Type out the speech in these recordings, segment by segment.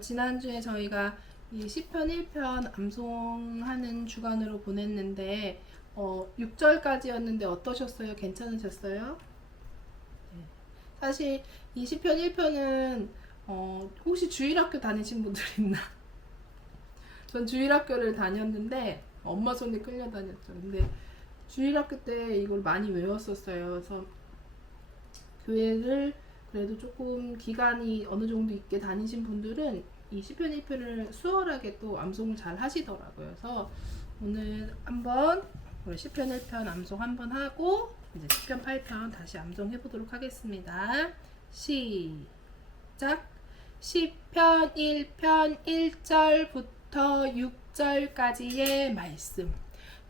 지난주에 저희가 이 시편 1편 암송하는 주간으로 보냈는데 6절까지였는데 어떠셨어요? 괜찮으셨어요? 네. 사실 이 시편 1편은 혹시 주일학교 다니신 분들 있나? 전 주일학교를 다녔는데 엄마 손에 끌려 다녔죠. 근데 주일학교 때 이걸 많이 외웠었어요. 그래서 교회를 그래도 조금 기간이 어느 정도 있게 다니신 분들은 이 시편 1편을 수월하게 또 암송을 잘 하시더라고요. 그래서 오늘 한번 우리 시편 1편 암송 한번 하고 이제 시편 8편 다시 암송해 보도록 하겠습니다. 시작. 시편 1편 1절부터 6절까지의 말씀.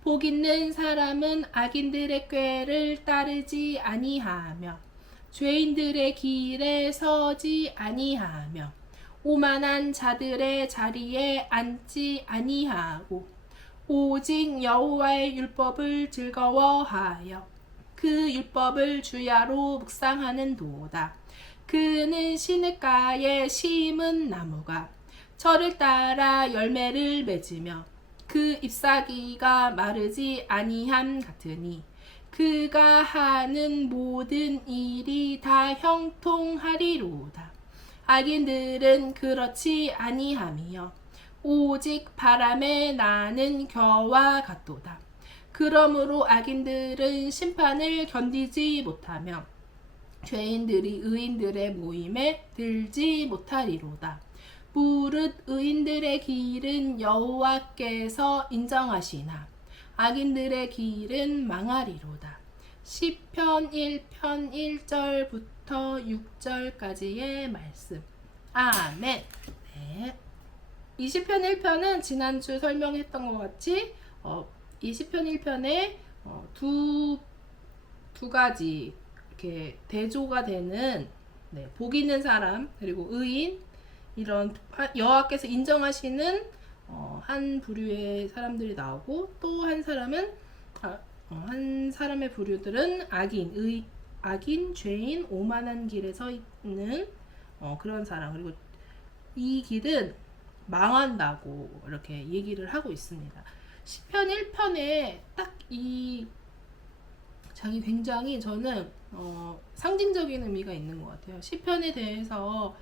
복 있는 사람은 악인들의 꾀를 따르지 아니하며 죄인들의 길에 서지 아니하며 오만한 자들의 자리에 앉지 아니하고 오직 여호와의 율법을 즐거워하여 그 율법을 주야로 묵상하는도다. 그는 시냇가에 심은 나무가 저를 따라 열매를 맺으며 그 잎사귀가 마르지 아니함 같으니 그가 하는 모든 일이 다 형통하리로다. 악인들은 그렇지 아니하며 오직 바람에 나는 겨와 같도다. 그러므로 악인들은 심판을 견디지 못하며 죄인들이 의인들의 모임에 들지 못하리로다. 무릇 의인들의 길은 여호와께서 인정하시나 악인들의 길은 망하리로다. 시편 1편 1절부터 6절까지의 말씀. 아멘. 네. 이 시편 1편은 지난주 설명했던 것 같이 이 시편 1편에 두 가지 이렇게 대조가 되는 복 있는 사람 그리고 의인 이런 여호와께서 인정하시는 한 부류의 사람들이 나오고 또 한 사람은 한 사람의 부류들은 악인, 죄인, 오만한 길에 서 있는 그런 사람. 그리고 이 길은 망한다고 이렇게 얘기를 하고 있습니다. 시편 1편에 딱 이 장이 굉장히 저는 상징적인 의미가 있는 것 같아요. 시편에 대해서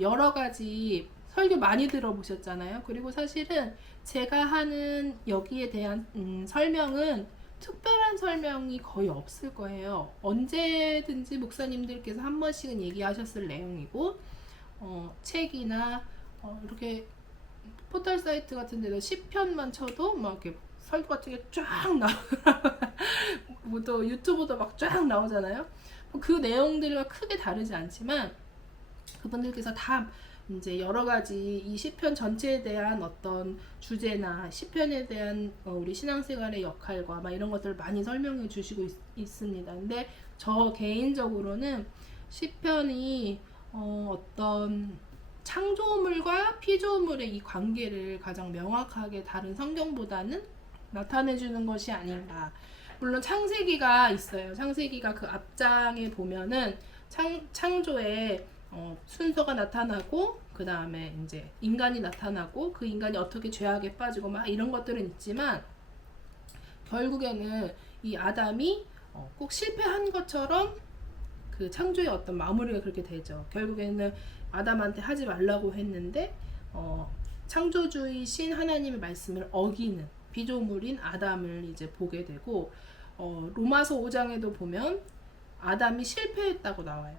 여러 가지 설교 많이 들어보셨잖아요. 그리고 사실은 제가 하는 여기에 대한 설명은 특별한 설명이 거의 없을 거예요. 언제든지 목사님들께서 한 번씩은 얘기하셨을 내용이고 책이나 이렇게 포털 사이트 같은 데도 10편만 쳐도 막 이렇게 설교 같은 게 쫙 뭐 또 유튜브도 막 쫙 나오잖아요. 그 내용들과 크게 다르지 않지만 그분들께서 다 이제 여러 가지 이 시편 전체에 대한 어떤 주제나 시편에 대한 우리 신앙생활의 역할과 막 이런 것들을 많이 설명해 주시고 있습니다. 근데 저 개인적으로는 시편이 어떤 창조물과 피조물의 이 관계를 가장 명확하게 다른 성경보다는 나타내 주는 것이 아닌가. 물론 창세기가 있어요. 창세기가 그 앞장에 보면은 창조의 순서가 나타나고 그 다음에 이제 인간이 나타나고 그 인간이 어떻게 죄악에 빠지고 막 이런 것들은 있지만 결국에는 이 아담이 꼭 실패한 것처럼 그 창조의 어떤 마무리가 그렇게 되죠. 결국에는 아담한테 하지 말라고 했는데 창조주이신 하나님의 말씀을 어기는 피조물인 아담을 이제 보게 되고 로마서 5장에도 보면 아담이 실패했다고 나와요.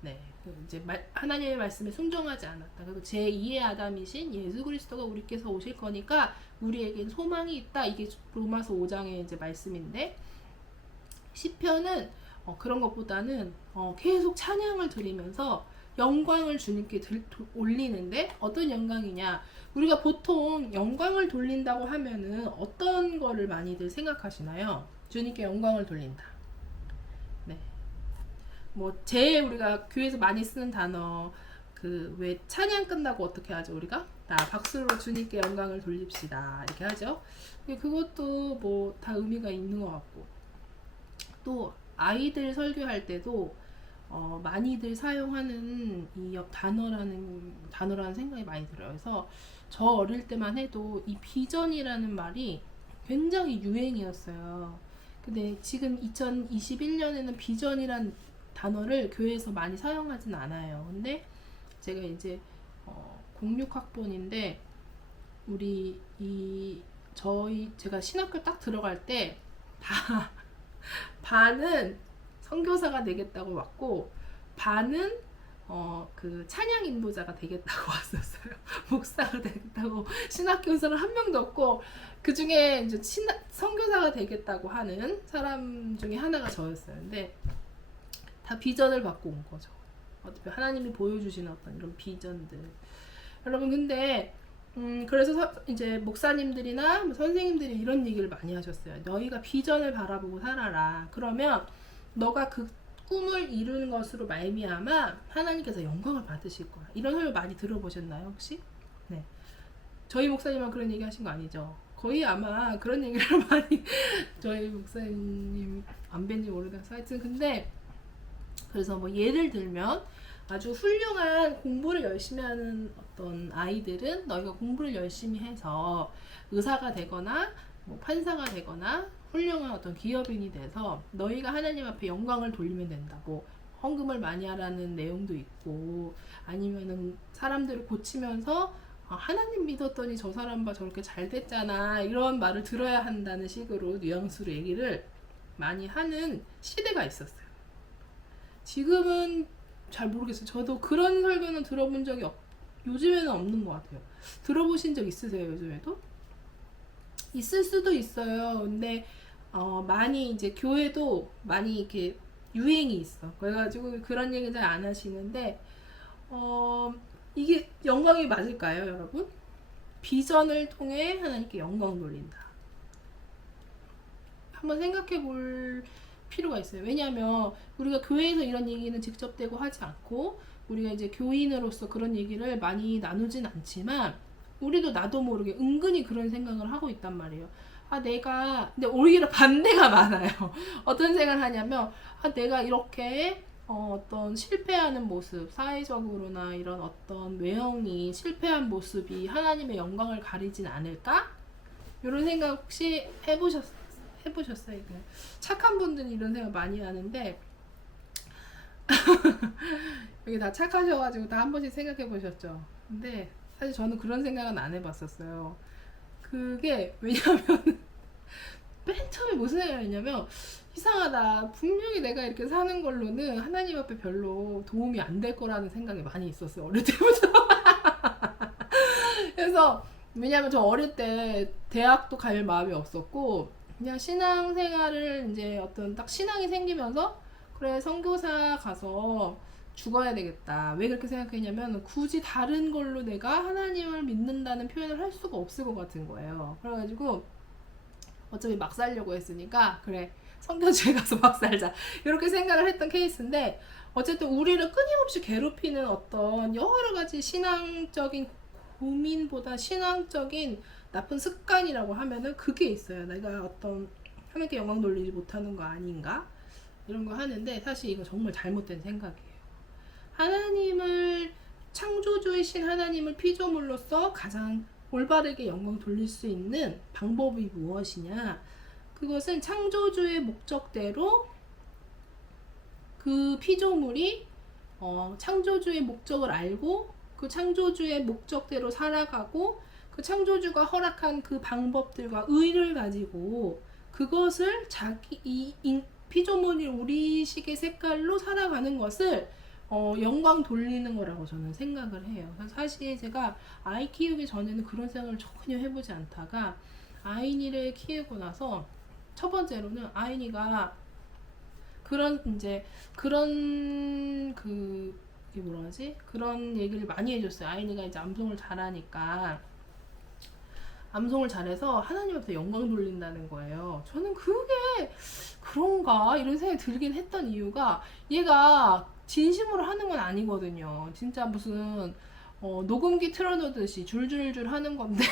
네, 이제 하나님의 말씀에 순종하지 않았다. 그리고 제2의 아담이신 예수 그리스도가 우리께서 오실 거니까 우리에겐 소망이 있다. 이게 로마서 5장의 이제 말씀인데 시편은 그런 것보다는 계속 찬양을 드리면서 영광을 주님께 올리는데 어떤 영광이냐? 우리가 보통 영광을 돌린다고 하면은 어떤 거를 많이들 생각하시나요? 주님께 영광을 돌린다. 네. 뭐 제일 우리가 교회에서 많이 쓰는 단어 그 왜 찬양 끝나고 어떻게 하죠 우리가? 박수로 주님께 영광을 돌립시다 이렇게 하죠. 그것도 뭐 다 의미가 있는 것 같고 또 아이들 설교할 때도 많이들 사용하는 이 단어라는 생각이 많이 들어요. 그래서 저 어릴 때만 해도 이 비전이라는 말이 굉장히 유행이었어요. 근데 지금 2021년에는 비전이란 단어를 교회에서 많이 사용하진 않아요. 근데 제가 이제 06학번인데 제가 신학교 딱 들어갈 때 반은 선교사가 되겠다고 왔고 반은 그 찬양 인도자가 되겠다고 왔었어요. 목사가 되겠다고 신학교사는 한 명도 없고 그 중에 이제 선교사가 되겠다고 하는 사람 중에 하나가 저였어요. 근데 다 비전을 받고 온 거죠. 어떻게 하나님이 보여주시는 어떤 이런 비전들. 여러분 근데 그래서 이제 목사님들이나 선생님들이 이런 얘기를 많이 하셨어요. 너희가 비전을 바라보고 살아라. 그러면 너가 그 꿈을 이루는 것으로 말미암아 하나님께서 영광을 받으실 거야. 이런 설명 많이 들어보셨나요 혹시? 네. 저희 목사님은 그런 얘기 하신 거 아니죠? 거의 아마 그런 얘기를 많이 저희 목사님 안 뵌지 오래돼서 하여튼 근데 그래서 뭐 예를 들면 아주 훌륭한 공부를 열심히 하는 어떤 아이들은 너희가 공부를 열심히 해서 의사가 되거나 뭐 판사가 되거나 훌륭한 어떤 기업인이 돼서 너희가 하나님 앞에 영광을 돌리면 된다고 헌금을 많이 하라는 내용도 있고 아니면은 사람들을 고치면서 하나님 믿었더니 저 사람 봐 저렇게 잘 됐잖아 이런 말을 들어야 한다는 식으로 뉘앙스로 얘기를 많이 하는 시대가 있었어요. 지금은 잘 모르겠어요. 저도 그런 설교는 들어본 적이 요즘에는 없는 것 같아요. 들어보신 적 있으세요? 요즘에도? 있을 수도 있어요. 근데 많이 이제 교회도 많이 이렇게 유행이 있어. 그래가지고 그런 얘기 잘 안 하시는데 이게 영광이 맞을까요, 여러분? 비전을 통해 하나님께 영광 돌린다. 한번 생각해 볼 필요가 있어요. 왜냐하면 우리가 교회에서 이런 얘기는 직접 대고 하지 않고 우리가 이제 교인으로서 그런 얘기를 많이 나누진 않지만 우리도 나도 모르게 은근히 그런 생각을 하고 있단 말이에요. 근데 오히려 반대가 많아요. 어떤 생각을 하냐면 내가 이렇게 어떤 실패하는 모습, 사회적으로나 이런 어떤 외형이 실패한 모습이 하나님의 영광을 가리진 않을까? 이런 생각 혹시 해보셨어요? 착한 분들은 이런 생각 많이 하는데 여기 다 착하셔가지고 다 한 번씩 생각해 보셨죠? 근데 사실 저는 그런 생각은 안 해봤었어요. 그게 왜냐면 맨 처음에 무슨 생각을 했냐면 이상하다. 분명히 내가 이렇게 사는 걸로는 하나님 앞에 별로 도움이 안 될 거라는 생각이 많이 있었어요. 어릴 때부터. 그래서 왜냐면 저 어릴 때 대학도 갈 마음이 없었고 그냥 신앙생활을 이제 어떤 딱 신앙이 생기면서 그래 선교사 가서 죽어야 되겠다. 왜 그렇게 생각했냐면 굳이 다른 걸로 내가 하나님을 믿는다는 표현을 할 수가 없을 것 같은 거예요. 그래가지고 어차피 막 살려고 했으니까 그래 선교지에 가서 막 살자 이렇게 생각을 했던 케이스인데 어쨌든 우리를 끊임없이 괴롭히는 어떤 여러 가지 신앙적인 고민보다 신앙적인 나쁜 습관이라고 하면은 그게 있어요. 내가 어떤 하나님께 영광 돌리지 못하는 거 아닌가? 이런 거 하는데 사실 이거 정말 잘못된 생각이에요. 하나님을 창조주이신 하나님을 피조물로서 가장 올바르게 영광 돌릴 수 있는 방법이 무엇이냐? 그것은 창조주의 목적대로 그 피조물이 창조주의 목적을 알고 그 창조주의 목적대로 살아가고 그 창조주가 허락한 그 방법들과 의를 가지고 그것을 피조물이 우리식의 색깔로 살아가는 것을 영광 돌리는 거라고 저는 생각을 해요. 사실 제가 아이 키우기 전에는 그런 생각을 전혀 해보지 않다가 아이니를 키우고 나서 첫 번째로는 아이니가 그런 얘기를 많이 해줬어요. 아이니가 이제 암송을 잘하니까 암송을 잘해서 하나님 앞에 영광 돌린다는 거예요. 저는 그게 그런가 이런 생각이 들긴 했던 이유가 얘가 진심으로 하는 건 아니거든요. 진짜 무슨 녹음기 틀어놓듯이 줄줄줄 하는 건데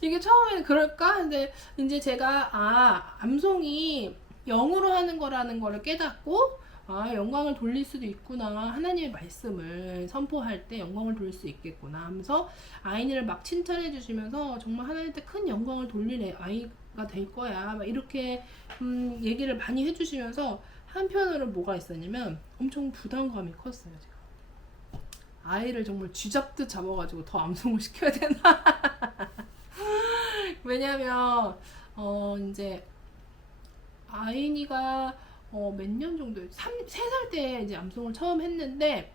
이게 처음에는 그럴까? 근데 이제 제가 암송이 영으로 하는 거라는 거를 깨닫고 아, 영광을 돌릴 수도 있구나. 하나님의 말씀을 선포할 때 영광을 돌릴 수 있겠구나 하면서 아이니를 막 칭찬해 주시면서 정말 하나님한테 큰 영광을 돌릴 아이가 될 거야. 막 이렇게 얘기를 많이 해주시면서 한편으로 뭐가 있었냐면 엄청 부담감이 컸어요. 제가. 아이를 정말 쥐잡듯 잡아가지고 더 암송을 시켜야 되나? 왜냐면 이제 아이니가 몇 년 정도 3살 때 이제 암송을 처음 했는데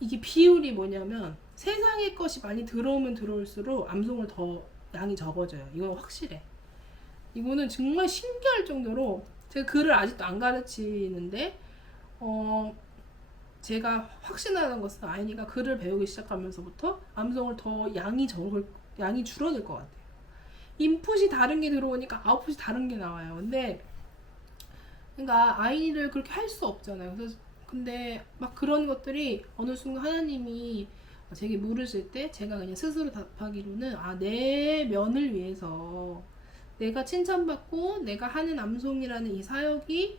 이게 비율이 뭐냐면 세상의 것이 많이 들어오면 들어올수록 암송을 더 양이 적어져요. 이건 확실해. 이거는 정말 신기할 정도로 제가 글을 아직도 안 가르치는데 제가 확신하는 것은 아이니가 글을 배우기 시작하면서부터 암송을 더 양이 줄어들 것 같아요. 인풋이 다른 게 들어오니까 아웃풋이 다른 게 나와요. 근데 그러니까 아이를 그렇게 할 수 없잖아요. 그래서 근데 막 그런 것들이 어느 순간 하나님이 제게 물으실 때 제가 그냥 스스로 답하기로는 내 면을 위해서 내가 칭찬받고 내가 하는 암송이라는 이 사역이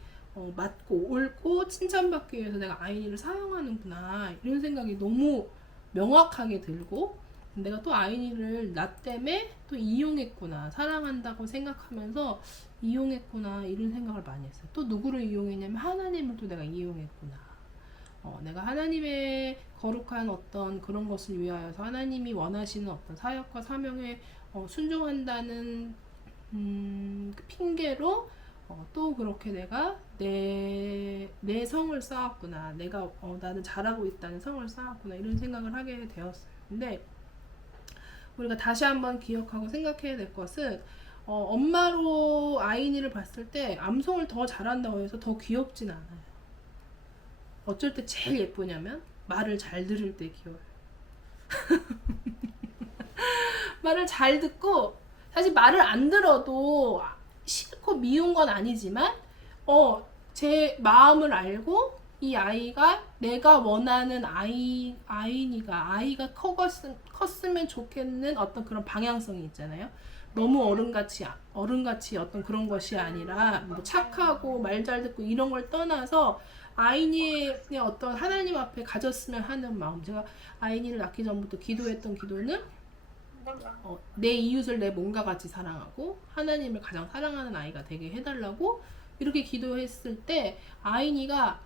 맞고 옳고 칭찬받기 위해서 내가 아이니를 사용하는구나 이런 생각이 너무 명확하게 들고 내가 또 아이니를 나 때문에 또 이용했구나 사랑한다고 생각하면서 이용했구나 이런 생각을 많이 했어요. 또 누구를 이용했냐면 하나님을 또 내가 이용했구나. 내가 하나님의 거룩한 어떤 그런 것을 위하여서 하나님이 원하시는 어떤 사역과 사명에 순종한다는 그 핑계로 또 그렇게 내가 내 성을 쌓았구나. 내가 나는 잘하고 있다는 성을 쌓았구나. 이런 생각을 하게 되었어요. 근데 우리가 다시 한번 기억하고 생각해야 될 것은 엄마로 아이니를 봤을 때 암송을 더 잘한다고 해서 더 귀엽진 않아요. 어쩔 때 제일 예쁘냐면 말을 잘 들을 때 귀여워요. 말을 잘 듣고 사실 말을 안 들어도 싫고 미운 건 아니지만 제 마음을 알고 이 아이가 내가 원하는 아이가 컸으면 좋겠는 어떤 그런 방향성이 있잖아요. 너무 어른같이 어떤 그런 것이 아니라 뭐 착하고 말 잘 듣고 이런 걸 떠나서 아이니의 어떤 하나님 앞에 가졌으면 하는 마음. 제가 아이니를 낳기 전부터 기도했던 기도는 내 이웃을 내 몸과 같이 사랑하고 하나님을 가장 사랑하는 아이가 되게 해달라고 이렇게 기도했을 때 아이니가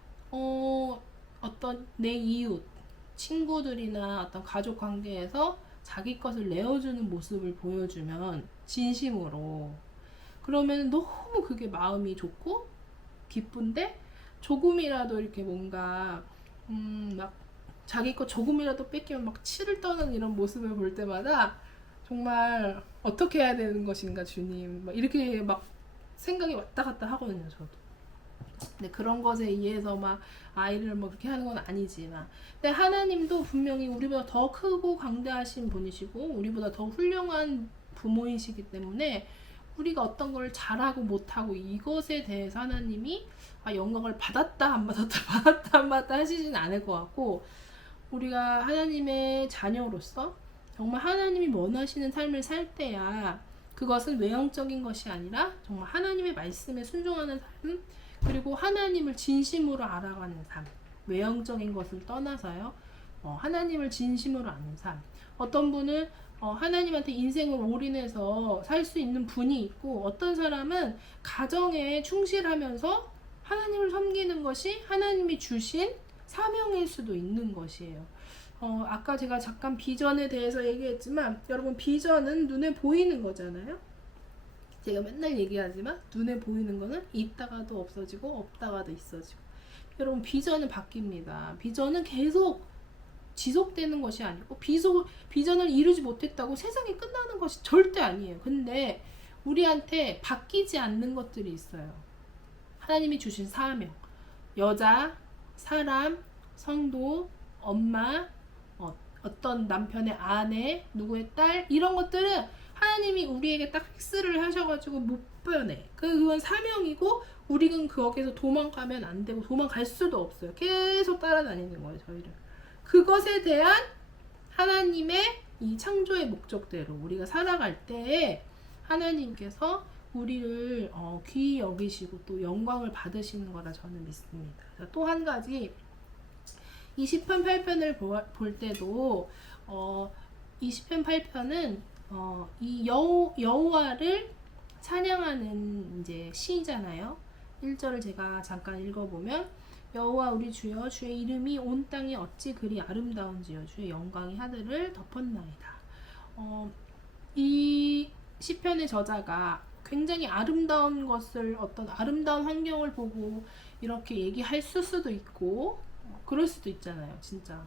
어떤 내 이웃 친구들이나 어떤 가족 관계에서 자기 것을 내어주는 모습을 보여주면 진심으로 그러면 너무 그게 마음이 좋고 기쁜데 조금이라도 이렇게 뭔가 막 자기 거 조금이라도 뺏기면 막 치를 떠는 이런 모습을 볼 때마다 정말 어떻게 해야 되는 것인가 주님 막 이렇게 막 생각이 왔다 갔다 하거든요. 저도. 근데 그런 것에 의해서 막 아이를 뭐 그렇게 하는 건 아니지만 근데 하나님도 분명히 우리보다 더 크고 강대하신 분이시고 우리보다 더 훌륭한 부모이시기 때문에 우리가 어떤 걸 잘하고 못하고 이것에 대해서 하나님이 영광을 받았다 안 받았다 받았다 안 받았다 하시진 않을 것 같고 우리가 하나님의 자녀로서 정말 하나님이 원하시는 삶을 살 때야 그것은 외형적인 것이 아니라 정말 하나님의 말씀에 순종하는 삶 그리고 하나님을 진심으로 알아가는 삶 외형적인 것을 떠나서요 하나님을 진심으로 아는 삶 어떤 분은 하나님한테 인생을 올인해서 살 수 있는 분이 있고 어떤 사람은 가정에 충실하면서 하나님을 섬기는 것이 하나님이 주신 사명일 수도 있는 것이에요. 아까 제가 잠깐 비전에 대해서 얘기했지만 여러분 비전은 눈에 보이는 거잖아요. 제가 맨날 얘기하지만 눈에 보이는 거는 있다가도 없어지고 없다가도 있어지고 여러분 비전은 바뀝니다. 비전은 계속 지속되는 것이 아니고 비전을 이루지 못했다고 세상이 끝나는 것이 절대 아니에요. 근데 우리한테 바뀌지 않는 것들이 있어요. 하나님이 주신 사명 여자, 사람, 성도, 엄마 어떤 남편의 아내, 누구의 딸 이런 것들은 하나님이 우리에게 딱 픽스를 하셔가지고 못 변해. 그건 사명이고 우리는 거기서 도망가면 안 되고 도망갈 수도 없어요. 계속 따라다니는 거예요. 저희를. 그것에 대한 하나님의 이 창조의 목적대로 우리가 살아갈 때에 하나님께서 우리를 귀히 여기시고 또 영광을 받으시는 거라 저는 믿습니다. 또 한 가지 이 시편 8편을 볼 때도 이 시편 8편은 이 여호와를 찬양하는 이제 시잖아요. 1절을 제가 잠깐 읽어보면 여호와 우리 주여 주의 이름이 온 땅에 어찌 그리 아름다운지요 주의 영광이 하늘을 덮었나이다. 이 시편의 저자가 굉장히 아름다운 것을 어떤 아름다운 환경을 보고 이렇게 얘기할 수도 있고 그럴 수도 있잖아요. 진짜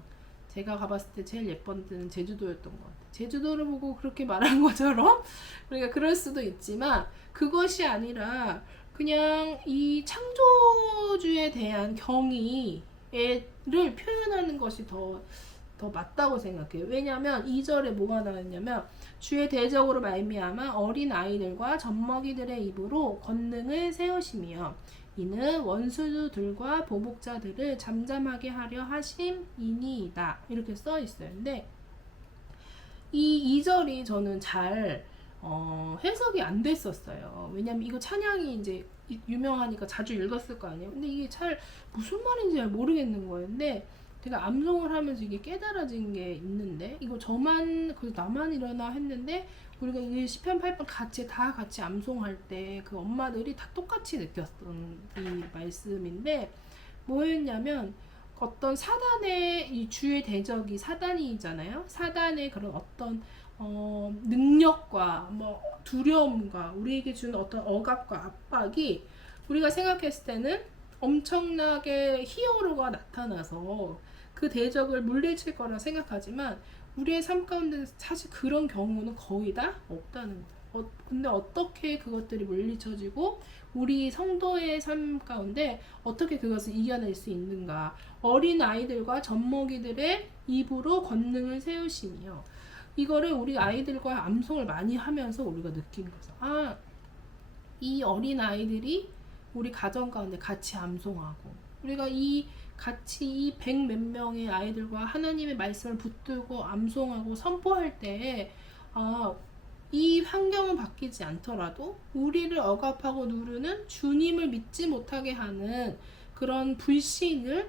제가 가봤을 때 제일 예뻤던 데는 제주도였던 것 같아요. 제주도를 보고 그렇게 말한 것처럼 그러니까 그럴 수도 있지만 그것이 아니라 그냥 이 창조주에 대한 경의를 표현하는 것이 더 맞다고 생각해요. 왜냐하면 2절에 뭐가 나왔냐면 주의 대적으로 말미암아 어린 아이들과 젖먹이들의 입으로 권능을 세우시며 이는 원수들과 보복자들을 잠잠하게 하려 하심이니이다. 이렇게 써 있어요. 근데 이 2절이 저는 잘 해석이 안 됐었어요. 왜냐면 이거 찬양이 이제 유명하니까 자주 읽었을 거 아니에요. 근데 이게 잘 무슨 말인지 잘 모르겠는 거예요. 근데 제가 암송을 하면서 이게 깨달아진 게 있는데 이거 저만 나만 이러나 했는데 우리가 이 시편 8편 다 같이 암송할 때 그 엄마들이 다 똑같이 느꼈던 이 말씀인데 뭐였냐면 어떤 사단의 이 주의 대적이 사단이잖아요. 사단의 그런 어떤 능력과 뭐 두려움과 우리에게 주는 어떤 억압과 압박이 우리가 생각했을 때는 엄청나게 히어로가 나타나서 그 대적을 물리칠 거라 생각하지만 우리의 삶 가운데 사실 그런 경우는 거의 다 없다는 거예요. 근데 어떻게 그것들이 물리쳐지고 우리 성도의 삶 가운데 어떻게 그것을 이겨낼 수 있는가. 어린 아이들과 젖먹이들의 입으로 권능을 세우시며 이거를 우리 아이들과 암송을 많이 하면서 우리가 느낀 거죠. 이 어린 아이들이 우리 가정 가운데 같이 암송하고 우리가 같이 이 100 몇 명의 아이들과 하나님의 말씀을 붙들고 암송하고 선포할 때 이 환경은 바뀌지 않더라도 우리를 억압하고 누르는 주님을 믿지 못하게 하는 그런 불신을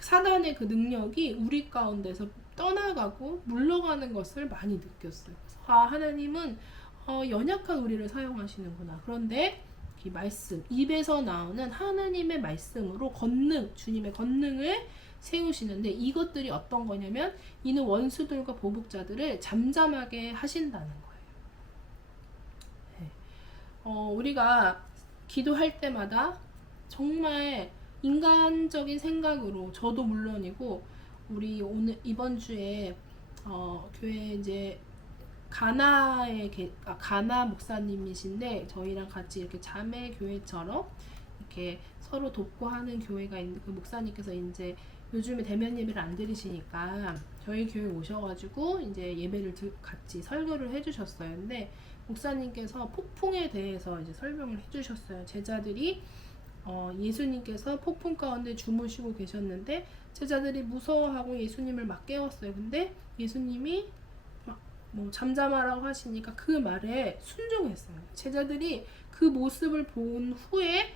사단의 그 능력이 우리 가운데서 떠나가고 물러가는 것을 많이 느꼈어요. 하나님은 연약한 우리를 사용하시는구나. 그런데 이 말씀, 입에서 나오는 하나님의 말씀으로 주님의 권능을 세우시는데 이것들이 어떤 거냐면 이는 원수들과 보복자들을 잠잠하게 하신다는 거예요. 네. 우리가 기도할 때마다 정말 인간적인 생각으로 저도 물론이고 우리 이번 주에 교회 이제 가나 목사님이신데 저희랑 같이 이렇게 자매 교회처럼 이렇게 서로 돕고 하는 교회가 있는데 그 목사님께서 이제 요즘에 대면 예배를 안 드리시니까 저희 교회 오셔가지고 이제 예배를 같이 설교를 해주셨어요. 근데 목사님께서 폭풍에 대해서 이제 설명을 해주셨어요. 제자들이 예수님께서 폭풍 가운데 주무시고 계셨는데 제자들이 무서워하고 예수님을 막 깨웠어요. 근데 예수님이 뭐 잠잠하라고 하시니까 그 말에 순종했어요. 제자들이 그 모습을 본 후에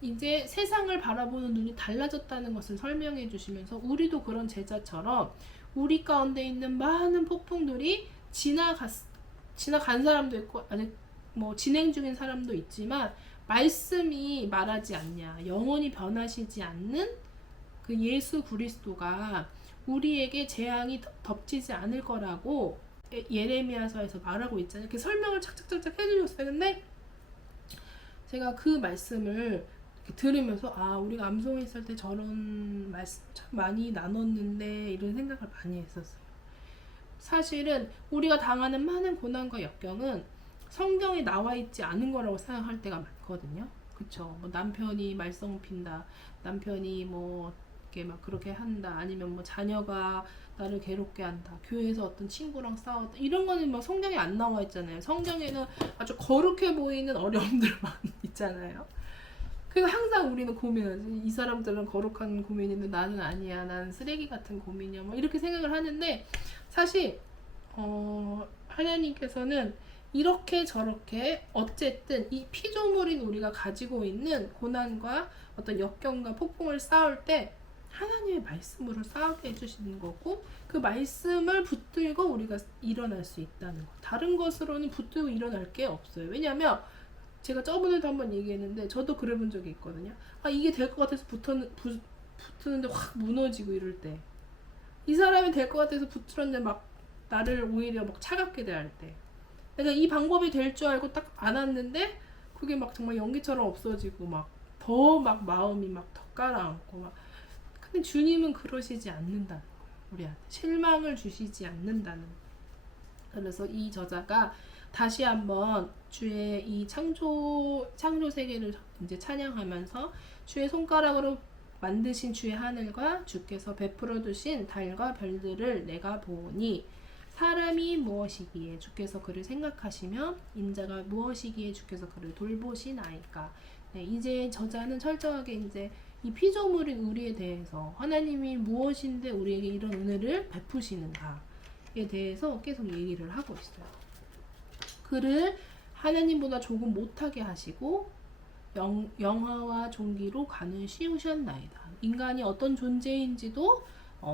이제 세상을 바라보는 눈이 달라졌다는 것을 설명해 주시면서 우리도 그런 제자처럼 우리 가운데 있는 많은 폭풍들이 지나간 사람도 있고 아직 뭐 진행 중인 사람도 있지만 말씀이 말하지 않냐, 영원히 변하시지 않는 그 예수 그리스도가 우리에게 재앙이 덮치지 않을 거라고 예레미야서에서 말하고 있잖아요. 이렇게 설명을 착착착착 해주셨어요. 근데 제가 그 말씀을 들으면서 우리가 암송했을 때 저런 말씀 참 많이 나눴는데 이런 생각을 많이 했었어요. 사실은 우리가 당하는 많은 고난과 역경은 성경에 나와 있지 않은 거라고 생각할 때가 많거든요. 그쵸? 뭐 남편이 말썽 핀다, 남편이 뭐 이렇게 막 그렇게 한다, 아니면 뭐 자녀가 나를 괴롭게 한다, 교회에서 어떤 친구랑 싸웠다, 이런 거는 막 성경에 안 나와 있잖아요. 성경에는 아주 거룩해 보이는 어려움들만 있잖아요. 그래서 항상 우리는 고민하지. 이 사람들은 거룩한 고민인데 나는 아니야, 나는 쓰레기 같은 고민이야, 뭐 이렇게 생각을 하는데 사실 하나님께서는 이렇게 저렇게 어쨌든 이 피조물인 우리가 가지고 있는 고난과 어떤 역경과 폭풍을 싸울 때 하나님의 말씀으로 싸우게 해주시는 거고, 그 말씀을 붙들고 우리가 일어날 수 있다는 거. 다른 것으로는 붙들고 일어날 게 없어요. 왜냐하면 제가 저번에도 한번 얘기했는데 저도 그래 본 적이 있거든요. 아, 이게 될 것 같아서 붙었는데 확 무너지고 이럴 때, 이 사람이 될 것 같아서 붙들었는데 막 나를 오히려 막 차갑게 대할 때, 내가 이 방법이 될 줄 알고 딱 안았는데 그게 막 정말 연기처럼 없어지고 막 더 막 마음이 막 더 가라앉고 막. 근데 주님은 그러시지 않는다는 거예요. 우리한테 실망을 주시지 않는다는 거예요. 그래서 이 저자가 다시 한번 주의 이 창조 세계를 이제 찬양하면서, 주의 손가락으로 만드신 주의 하늘과 주께서 베풀어 두신 달과 별들을 내가 보니 사람이 무엇이기에 주께서 그를 생각하시며 인자가 무엇이기에 주께서 그를 돌보시나이까. 네, 이제 저자는 철저하게 이제 이 피조물인 우리에 대해서 하나님이 무엇인데 우리에게 이런 은혜를 베푸시는가에 대해서 계속 얘기를 하고 있어요. 그를 하나님보다 조금 못하게 하시고 영화와 종기로 가는 씌우셨나이다. 인간이 어떤 존재인지도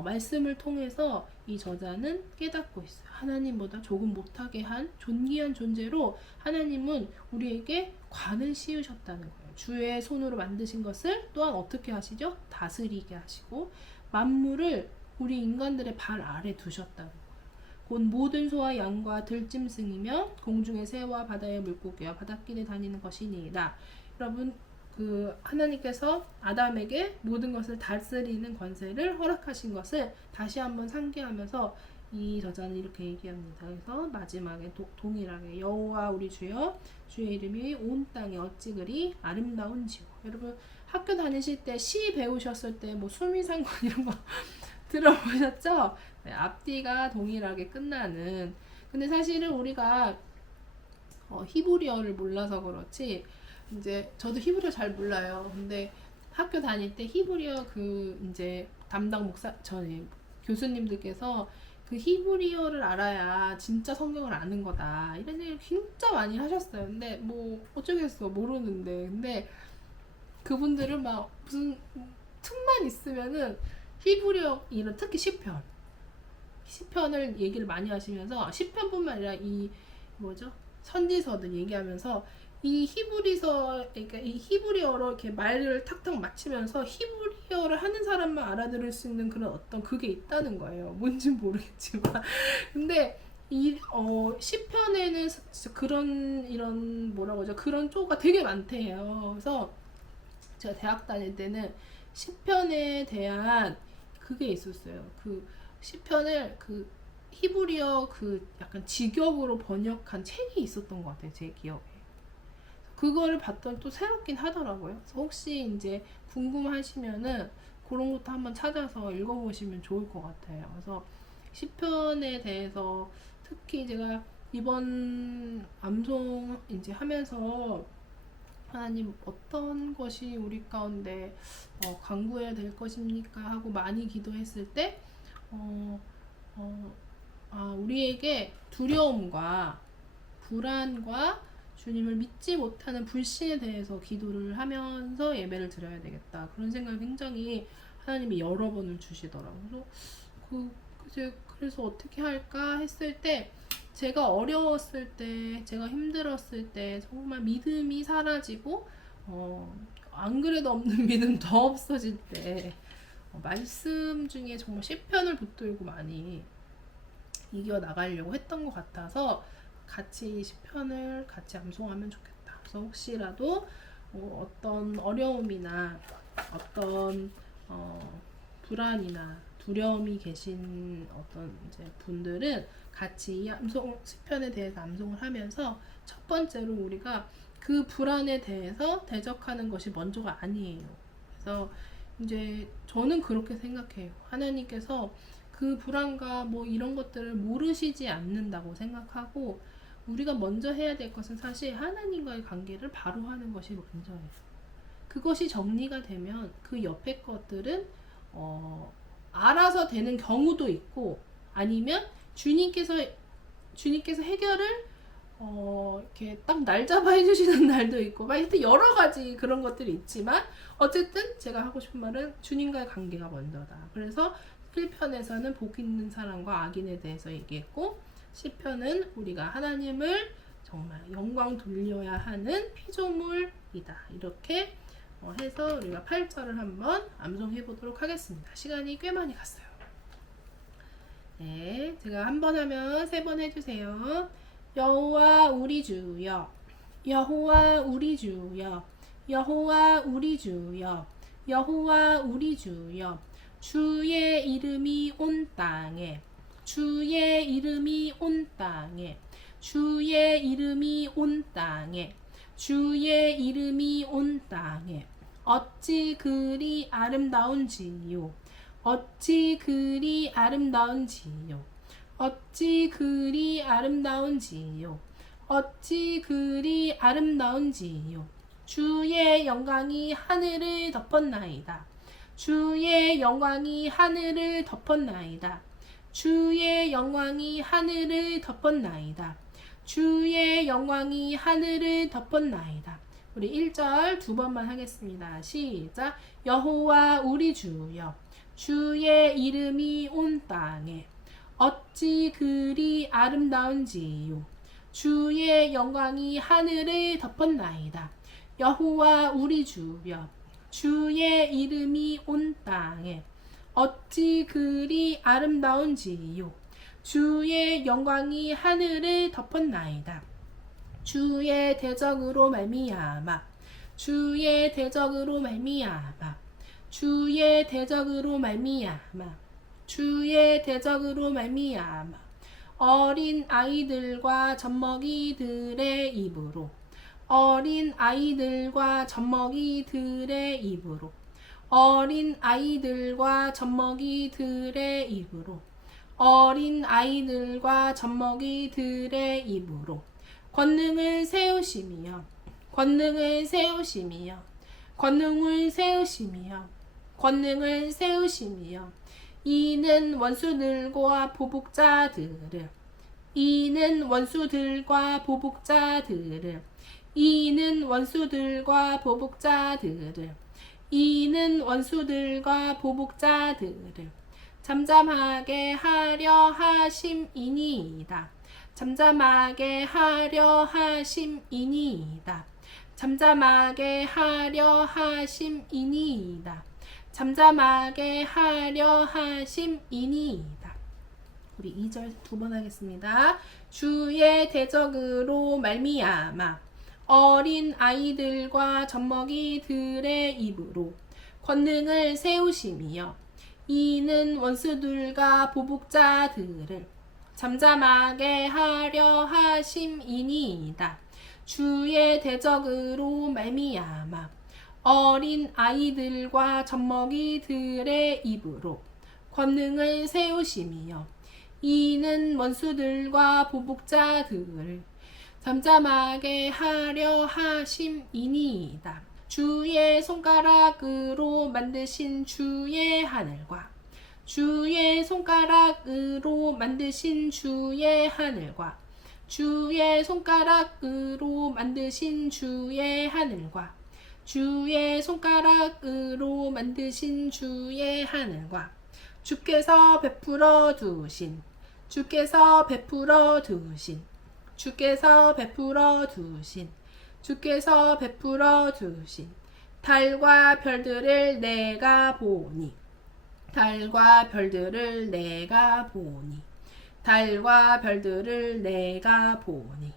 말씀을 통해서 이 저자는 깨닫고 있어요. 하나님보다 조금 못하게 한 존귀한 존재로 하나님은 우리에게 관을 씌우셨다는 거예요. 주의 손으로 만드신 것을 또한 어떻게 하시죠? 다스리게 하시고 만물을 우리 인간들의 발 아래 두셨다는 거예요. 곧 모든 소와 양과 들짐승이며 공중의 새와 바다의 물고기와 바닷길에 다니는 것이니이다. 여러분, 그 하나님께서 아담에게 모든 것을 다스리는 권세를 허락하신 것을 다시 한번 상기하면서 이 저자는 이렇게 얘기합니다. 그래서 마지막에 동일하게 여호와 우리 주여 주의 이름이 온 땅에 어찌 그리 아름다운지요. 여러분, 학교 다니실 때 시 배우셨을 때 뭐 수미상관 이런 거 들어보셨죠? 네, 앞뒤가 동일하게 끝나는. 근데 사실은 우리가 히브리어를 몰라서 그렇지, 이제 저도 히브리어 잘 몰라요. 근데 학교 다닐 때 히브리어 그 이제 담당 저희 교수님들께서 그 히브리어를 알아야 진짜 성경을 아는 거다, 이런 얘기를 진짜 많이 하셨어요. 근데 뭐 어쩌겠어, 모르는데. 근데 그분들은 막 무슨 틈만 있으면은 히브리어, 이런 특히 시편을 얘기를 많이 하시면서, 시편뿐만 아니라 이 뭐죠, 선지서들 얘기하면서 이 그러니까 이 히브리어로 이렇게 말을 탁탁 맞추면서 히브리어를 하는 사람만 알아들을 수 있는 그런 어떤 그게 있다는 거예요. 뭔진 모르겠지만. 근데 이 시편에는 진짜 그런 이런 뭐라고 하죠, 그런 쪼가 되게 많대요. 그래서 제가 대학 다닐 때는 시편에 대한 그게 있었어요. 그 시편을 그 히브리어 그 약간 직역으로 번역한 책이 있었던 것 같아요, 제 기억에. 그거를 봤더니 또 새롭긴 하더라고요. 그래서 혹시 이제 궁금하시면은 그런 것도 한번 찾아서 읽어보시면 좋을 것 같아요. 그래서 시편에 대해서 특히 제가 이번 암송 이제 하면서 하나님 어떤 것이 우리 가운데 간구해야 될 것입니까 하고 많이 기도했을 때 우리에게 두려움과 불안과 주님을 믿지 못하는 불신에 대해서 기도를 하면서 예배를 드려야 되겠다, 그런 생각을 굉장히 하나님이 여러 번을 주시더라고요. 그래서 어떻게 할까 했을 때, 제가 어려웠을 때, 제가 힘들었을 때, 정말 믿음이 사라지고 안 그래도 없는 믿음 더 없어질 때 말씀 중에 정말 시편을 붙들고 많이 이겨나가려고 했던 것 같아서 같이 시편을 같이 암송하면 좋겠다. 그래서 혹시라도 어떤 어려움이나 어떤 불안이나 두려움이 계신 어떤 이제 분들은 같이 이 시편에 대해서 암송을 하면서, 첫 번째로 우리가 그 불안에 대해서 대적하는 것이 먼저가 아니에요. 그래서 이제 저는 그렇게 생각해요. 하나님께서 그 불안과 뭐 이런 것들을 모르시지 않는다고 생각하고, 우리가 먼저 해야 될 것은 사실 하나님과의 관계를 바로 하는 것이 먼저예요. 그것이 정리가 되면 그 옆에 것들은 알아서 되는 경우도 있고, 아니면 주님께서 해결을 이렇게 딱 날 잡아 해주시는 날도 있고, 막 하여튼 여러 가지 그런 것들이 있지만, 어쨌든 제가 하고 싶은 말은 주님과의 관계가 먼저다. 그래서 1편에서는 복 있는 사람과 악인에 대해서 얘기했고, 10편은 우리가 하나님을 정말 영광 돌려야 하는 피조물이다. 이렇게 해서 우리가 8절을 한번 암송해 보도록 하겠습니다. 시간이 꽤 많이 갔어요. 네, 제가 한 번 하면 3번 해주세요. 여호와 우리 주여, 여호와 우리 주여, 여호와 우리 주여, 여호와 우리 주여. 주의 이름이 온 땅에, 주의 이름이 온 땅에, 주의 이름이 온 땅에, 주의 이름이 온 땅에. 어찌 그리 아름다운지요, 어찌 그리 아름다운지요, 어찌 그리 아름다운지요, 어찌 그리 아름다운지요. 주의 영광이 하늘을 덮었나이다, 주의 영광이 하늘을 덮었나이다, 주의 영광이 하늘을 덮었나이다, 주의 영광이 하늘을 덮었나이다. 우리 1절 2번만 하겠습니다. 시작. 여호와 우리 주여, 주의 이름이 온 땅에, 어찌 그리 아름다운지요, 주의 영광이 하늘을 덮었나이다. 여호와 우리 주여, 주의 이름이 온 땅에, 어찌 그리 아름다운지요, 주의 영광이 하늘을 덮었나이다. 주의 대적으로 말미암아, 주의 대적으로 말미암아, 주의 대적으로 말미암아, 주의 대적으로 말미암아. 어린 아이들과 젖먹이들의 입으로, 어린 아이들과 젖먹이들의 입으로, 어린 아이들과 젖먹이들의 입으로, 어린 아이들과 젖먹이들의 입으로. 권능을 세우시며, 권능을 세우시며, 권능을 세우시며, 권능을 세우시며. 이는 원수들과 보복자들을, 이는 원수들과 보복자들을, 이는 원수들과 보복자들을, 이는 원수들과 보복자들을 잠잠하게 하려 하심이니이다. 잠잠하게 하려 하심이니이다. 잠잠하게 하려 하심이니이다. 잠잠하게 하려 하심이니이다. 우리 2절 2번 하겠습니다. 주의 대적으로 말미암아 어린 아이들과 젖먹이들의 입으로 권능을 세우시며, 이는 원수들과 보복자들을 잠잠하게 하려 하심이니이다. 주의 대적으로 말미암아 어린 아이들과 젖먹이들의 입으로 권능을 세우시며, 이는 원수들과 보복자들을 잠잠하게 하려 하심이니이다. 주의 손가락으로 만드신 주의 하늘과, 주의 손가락으로 만드신 주의 하늘과, 주의 손가락으로 만드신 주의 하늘과, 주의 손가락으로 만드신 주의 하늘과. 주께서 베풀어 두신, 주께서 베풀어 두신, 주께서 베풀어 두신, 주께서 베풀어 두신 달과 별들을 내가 보니, 달과 별들을 내가 보니, 달과 별들을 내가 보니,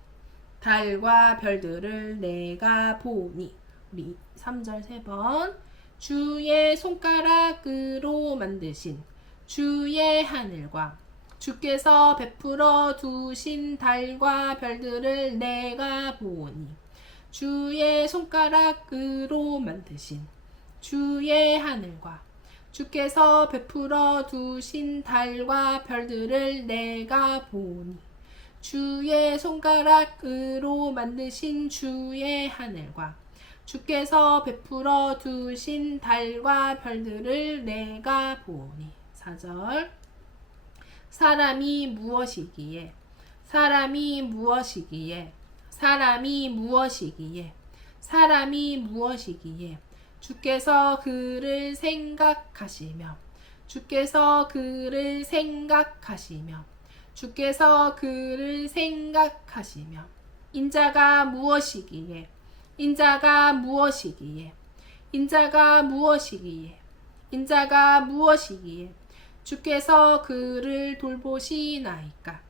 달과 별들을 내가 보니. 우리 3절 3번. 주의 손가락으로 만드신 주의 하늘과, 주께서 베풀어 두신 달과 별들을 내가 보니, 주의 손가락으로 만드신 주의 하늘과, 주께서 베풀어 두신 달과 별들을 내가 보니, 주의 손가락으로 만드신 주의 하늘과, 주께서 베풀어 두신 달과 별들을 내가 보니. 4절. 사람이 무엇이기에, 사람이 무엇이기에 사람이 무엇이기에 사람이 무엇이기에 주께서 그를 생각하시며 주께서 그를 생각하시며 주께서 그를 생각하시며 인자가 무엇이기에 인자가 무엇이기에 인자가 무엇이기에 인자가 무엇이기에 주께서 그를 돌보시나이까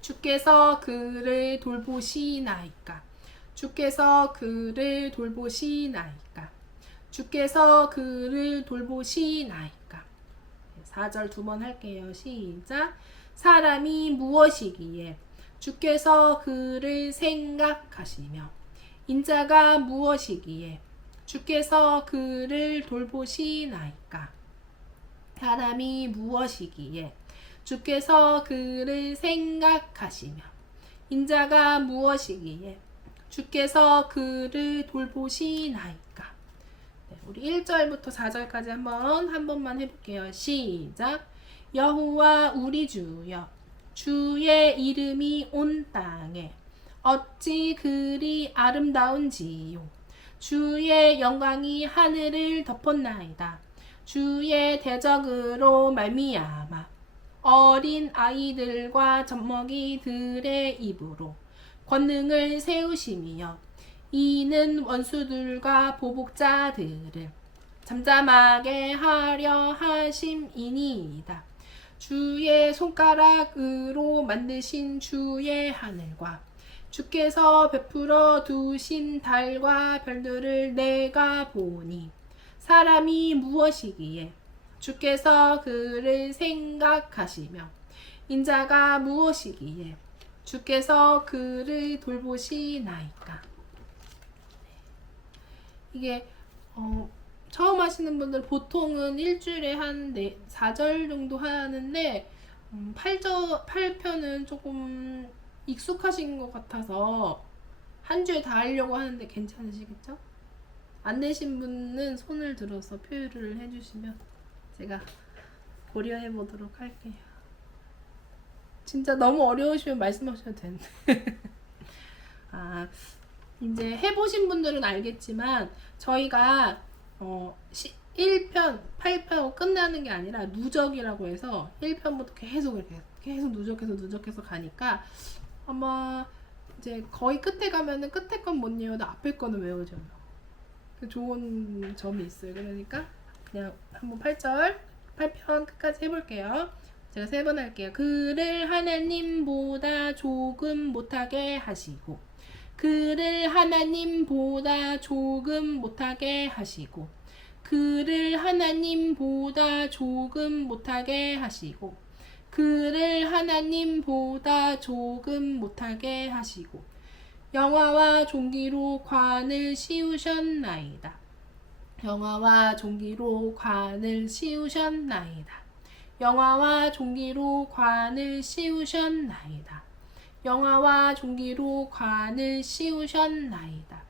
주께서 그를 돌보시나이까 주께서 그를 돌보시나이까 주께서 그를 돌보시나이까 4절 두 번 할게요. 시작. 사람이 무엇이기에 주께서 그를 생각하시며 인자가 무엇이기에 주께서 그를 돌보시나이까 사람이 무엇이기에 주께서 그를 생각하시며 인자가 무엇이기에 주께서 그를 돌보시나이까 우리 1절부터 4절까지 한 번만 해볼게요. 시작. 여호와 우리 주여 주의 이름이 온 땅에 어찌 그리 아름다운지요 주의 영광이 하늘을 덮었나이다 주의 대적으로 말미암아 어린 아이들과 젖먹이들의 입으로 권능을 세우시며 이는 원수들과 보복자들을 잠잠하게 하려 하심이니이다. 주의 손가락으로 만드신 주의 하늘과 주께서 베풀어 두신 달과 별들을 내가 보니 사람이 무엇이기에 주께서 그를 생각하시며 인자가 무엇이기에 주께서 그를 돌보시나이까. 이게 처음 하시는 분들 보통은 일주일에 한 4절 정도 하는데 8편은 조금 익숙하신 것 같아서 한 주에 다 하려고 하는데 괜찮으시겠죠? 안 되신 분은 손을 들어서 표율을 해주시면 제가 고려해 보도록 할게요. 진짜 너무 어려우시면 말씀하셔도 되는데 이제 해보신 분들은 알겠지만 저희가 1편, 8편 끝나는 게 아니라 누적이라고 해서 1편부터 계속 누적해서 가니까 아마 이제 거의 끝에 가면은 끝에 건 못 외워도 앞에 거는 외워져요. 좋은 점이 있어요. 그러니까 그냥 한번 8편 끝까지 해볼게요. 제가 3번 할게요. 그를 하나님보다 조금 못하게 하시고 그를 하나님보다 조금 못하게 하시고 그를 하나님보다 조금 못하게 하시고 그를 하나님보다 조금 못하게 하시고 영화와 종기로 관을 씌우셨나이다. 영화와 종기로 관을 씌우셨나이다. 영화와 종기로 관을 씌우셨나이다. 영화와 종기로 관을 씌우셨나이다.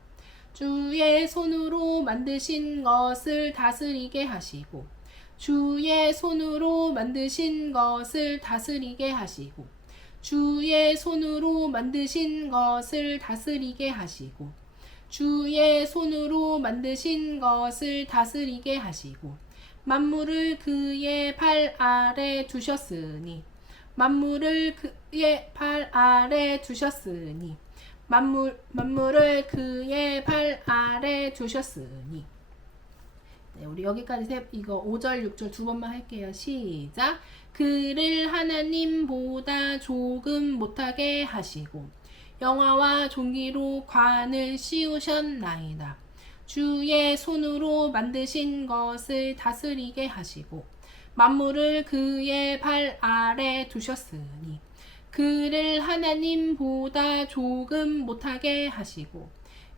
주의 손으로 만드신 것을 다스리게 하시고 주의 손으로 만드신 것을 다스리게 하시고 주의 손으로 만드신 것을 다스리게 하시고 주의 손으로 만드신 것을 다스리게 하시고 만물을 그의 발 아래 두셨으니 만물을 그의 발 아래 두셨으니 만물을 그의 발 아래 두셨으니 네, 우리 여기까지 이거 5절 6절 두 번만 할게요. 시작. 그를 하나님보다 조금 못하게 하시고 영화와 종기로 관을 씌우셨나이다. 주의 손으로 만드신 것을 다스리게 하시고 만물을 그의 발 아래 두셨으니 그를 하나님보다 조금 못하게 하시고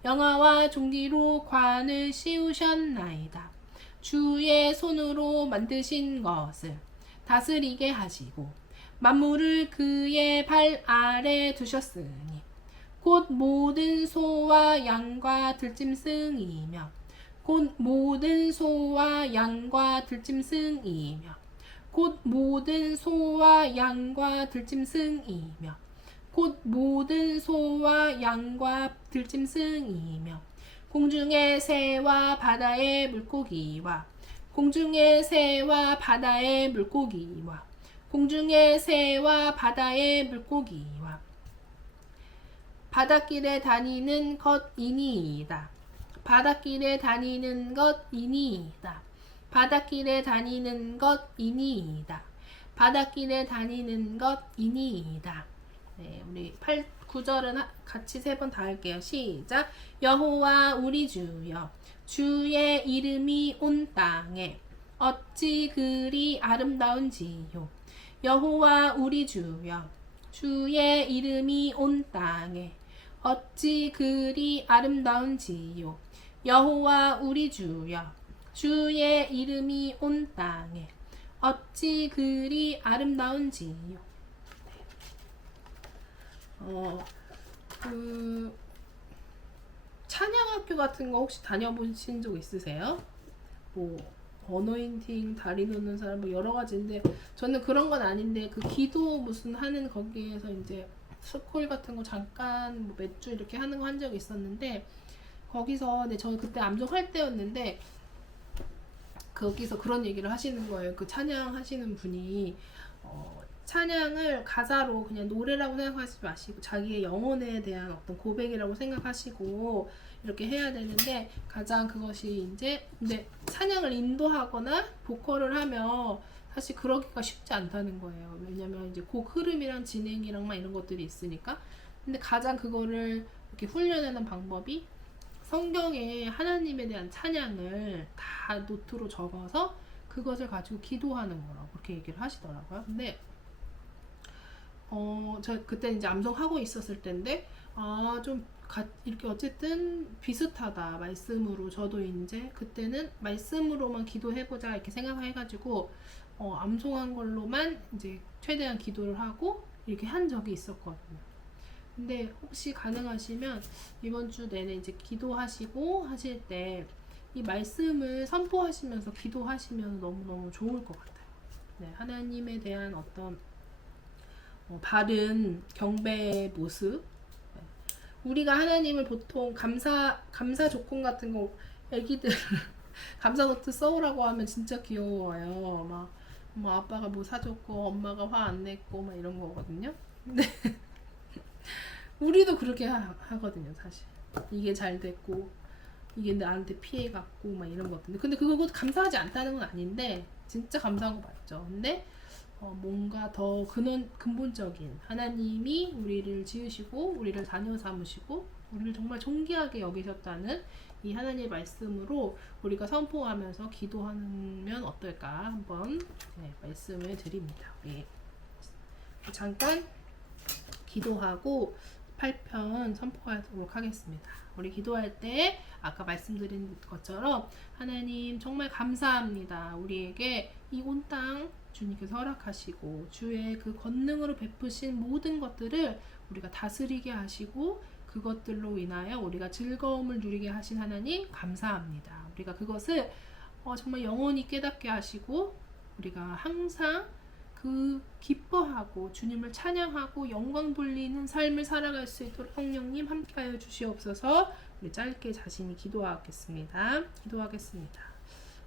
영화와 종기로 관을 씌우셨나이다. 주의 손으로 만드신 것을 다스리게 하시고 만물을 그의 발 아래 두셨으니 곧 모든 소와 양과 들짐승이며 곧 모든 소와 양과 들짐승이며 곧 모든 소와 양과 들짐승이며 곧 모든 소와 양과 들짐승이며 공중의 새와 바다의 물고기와 공중의 새와 바다의 물고기와 공중의 새와 바다의 물고기와 바닷길에 다니는 것이니이다. 바닷길에 다니는 것이니이다. 바닷길에 다니는 것이니이다. 바닷길에 다니는 것이니이다. 네, 우리 9절은 같이 3번 다 할게요. 시작. 여호와 우리 주여 주의 이름이 온 땅에 어찌 그리 아름다운지요. 여호와 우리 주여 주의 이름이 온 땅에 어찌 그리 아름다운지요. 여호와 우리 주여 주의 이름이 온 땅에 어찌 그리 아름다운지요. 찬양학교 같은 거 혹시 다녀보신 적 있으세요? 뭐 어노인팅 다리 놓는 사람 뭐 여러 가지인데 저는 그런 건 아닌데 그 기도 무슨 하는 거기에서 이제 스쿨 같은 거 잠깐 뭐 몇 주 이렇게 하는 거 한 적이 있었는데 거기서 네, 저는 그때 암송할 때였는데 거기서 그런 얘기를 하시는 거예요. 그 찬양 하시는 분이 찬양을 가사로 그냥 노래라고 생각하지 마시고 자기의 영혼에 대한 어떤 고백이라고 생각하시고 이렇게 해야 되는데 가장 그것이 이제 근데 찬양을 인도하거나 보컬을 하면 사실 그러기가 쉽지 않다는 거예요. 왜냐면 이제 곡 흐름이랑 진행이랑만 이런 것들이 있으니까. 근데 가장 그거를 이렇게 훈련하는 방법이 성경에 하나님에 대한 찬양을 다 노트로 적어서 그것을 가지고 기도하는 거라고 그렇게 얘기를 하시더라고요. 근데 저 그때 이제 암송하고 있었을 때인데 좀 이렇게 어쨌든 비슷하다 말씀으로 저도 이제 그때는 말씀으로만 기도해보자 이렇게 생각해가지고 암송한 걸로만 이제 최대한 기도를 하고 이렇게 한 적이 있었거든요. 근데 혹시 가능하시면 이번 주 내내 이제 기도하시고 하실 때 이 말씀을 선포하시면서 기도하시면 너무너무 좋을 것 같아요. 네, 하나님에 대한 어떤 바른 경배의 모습. 네. 우리가 하나님을 보통 감사 조건 같은 거 애기들 감사 노트 써오라고 하면 진짜 귀여워요. 막 뭐 아빠가 뭐 사줬고 엄마가 화 안 냈고 막 이런 거거든요. 근데 우리도 그렇게 하거든요, 사실. 이게 잘 됐고 이게 나한테 피해 갔고 막 이런 것들. 근데 그거 감사하지 않다는 건 아닌데 진짜 감사한 거 맞죠. 근데 뭔가 더 근본적인 하나님이 우리를 지으시고 우리를 자녀 삼으시고 우리를 정말 존귀하게 여기셨다는 이 하나님의 말씀으로 우리가 선포하면서 기도하면 어떨까 한번 말씀을 드립니다. 우리 잠깐 기도하고 8편 선포하도록 하겠습니다. 우리 기도할 때 아까 말씀드린 것처럼 하나님 정말 감사합니다. 우리에게 이 온 땅 주님께서 허락하시고 주의 그 권능으로 베푸신 모든 것들을 우리가 다스리게 하시고 그것들로 인하여 우리가 즐거움을 누리게 하신 하나님 감사합니다. 우리가 그것을 정말 영원히 깨닫게 하시고 우리가 항상 그 기뻐하고 주님을 찬양하고 영광 돌리는 삶을 살아갈 수 있도록 성령님 함께하여 주시옵소서. 우리 짧게 자신이 기도하겠습니다.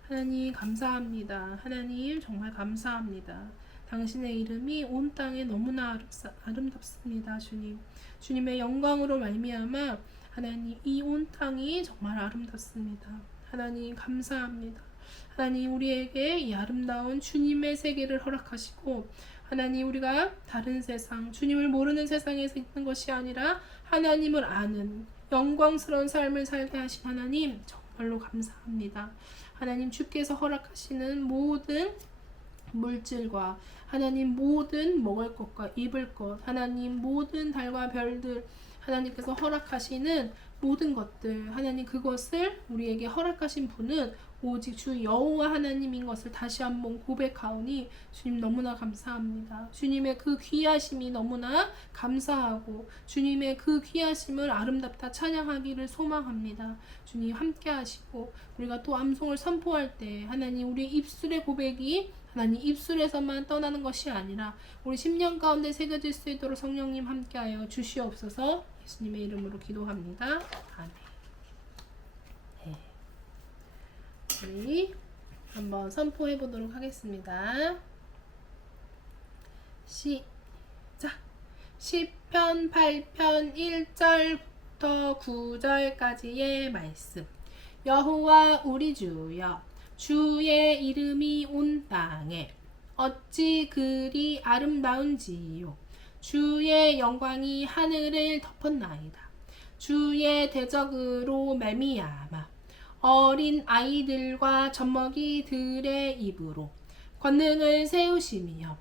하나님 감사합니다. 하나님 정말 감사합니다. 당신의 이름이 온 땅에 너무나 아름답습니다. 주님. 주님의 영광으로 말미암아 하나님 이 온 땅이 정말 아름답습니다. 하나님 감사합니다. 하나님 우리에게 이 아름다운 주님의 세계를 허락하시고 하나님 우리가 다른 세상 주님을 모르는 세상에서 있는 것이 아니라 하나님을 아는 영광스러운 삶을 살게 하신 하나님 정말로 감사합니다. 하나님 주께서 허락하시는 모든 물질과 하나님 모든 먹을 것과 입을 것 하나님 모든 달과 별들 하나님께서 허락하시는 모든 것들 하나님 그것을 우리에게 허락하신 분은 오직 주 여호와 하나님인 것을 다시 한번 고백하오니 주님 너무나 감사합니다. 주님의 그 귀하심이 너무나 감사하고 주님의 그 귀하심을 아름답다 찬양하기를 소망합니다. 주님 함께 하시고 우리가 또 암송을 선포할 때 하나님 우리의 입술의 고백이 하나님 입술에서만 떠나는 것이 아니라 우리 심령 가운데 새겨질 수 있도록 성령님 함께하여 주시옵소서. 예수님의 이름으로 기도합니다. 아멘. 네. 우리 한번 선포해 보도록 하겠습니다. 시작. 시편 8편 1절부터 9절까지의 말씀. 여호와 우리 주여, 주의 이름이 온 땅에 어찌 그리 아름다운지요. 주의 영광이 하늘을 덮었나이다. 주의 대적으로 말미암아 어린 아이들과 젖먹이들의 입으로 권능을 세우시며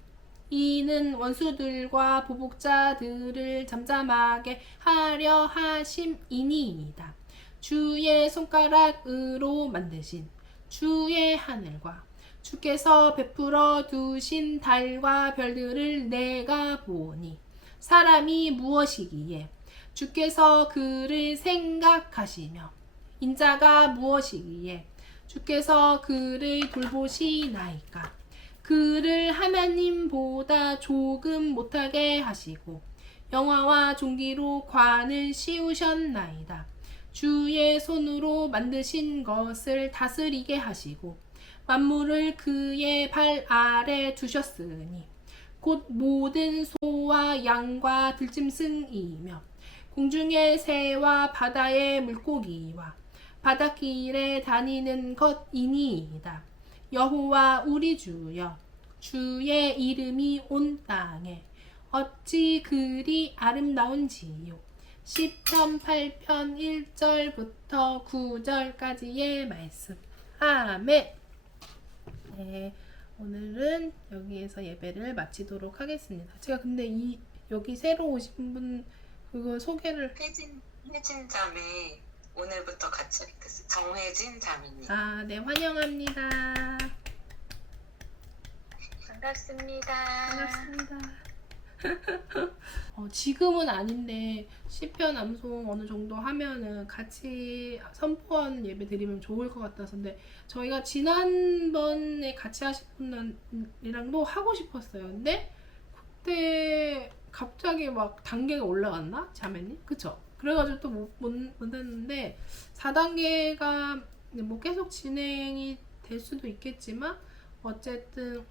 이는 원수들과 보복자들을 잠잠하게 하려 하심이니이다. 주의 손가락으로 만드신 주의 하늘과 주께서 베풀어 두신 달과 별들을 내가 보니 사람이 무엇이기에 주께서 그를 생각하시며 인자가 무엇이기에 주께서 그를 돌보시나이까. 그를 하나님보다 조금 못하게 하시고 영화와 종기로 관을 씌우셨나이다. 주의 손으로 만드신 것을 다스리게 하시고 만물을 그의 발 아래 두셨으니 곧 모든 소와 양과 들짐승이며 공중의 새와 바다의 물고기와 바닷길에 다니는 것이니이다. 여호와 우리 주여, 주의 이름이 온 땅에 어찌 그리 아름다운지요. 시편 8편 1절부터 9절까지의 말씀. 아멘. 네, 오늘은 여기에서 예배를 마치도록 하겠습니다. 제가 근데 여기 새로 오신 분 그거 소개를 혜진 자매 오늘부터 같이 뵙겠습니다. 정혜진 자매님. 아, 네, 환영합니다. 반갑습니다. 반갑습니다. 지금은 아닌데 시편 암송 어느 정도 하면은 같이 선포하는 예배 드리면 좋을 것 같아서. 근데 저희가 지난번에 같이 하신 분이랑도 하고 싶었어요. 근데 그때 갑자기 막 단계가 올라갔나? 자매님? 그쵸? 그래가지고 또 못했는데 4단계가 뭐 계속 진행이 될 수도 있겠지만 어쨌든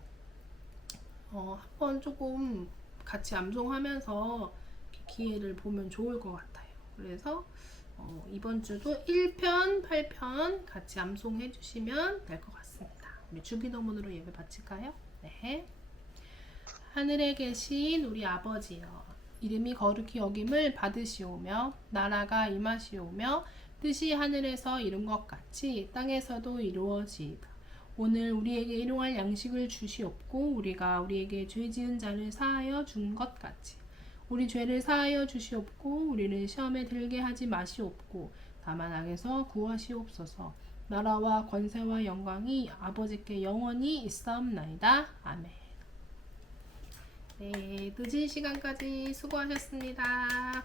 한번 조금 같이 암송하면서 기회를 보면 좋을 것 같아요. 그래서 이번 주도 1편, 8편 같이 암송해 주시면 될 것 같습니다. 우리 주기도문으로 예배 바칠까요? 네. 하늘에 계신 우리 아버지여, 이름이 거룩히 여김을 받으시오며 나라가 임하시오며 뜻이 하늘에서 이룬 것 같이 땅에서도 이루어지이다. 오늘 우리에게 일용할 양식을 주시옵고 우리가 우리에게 죄 지은 자를 사하여 준 것 같이 우리 죄를 사하여 주시옵고 우리를 시험에 들게 하지 마시옵고 다만 악에서 구하시옵소서. 나라와 권세와 영광이 아버지께 영원히 있사옵나이다. 아멘. 네, 늦은 시간까지 수고하셨습니다.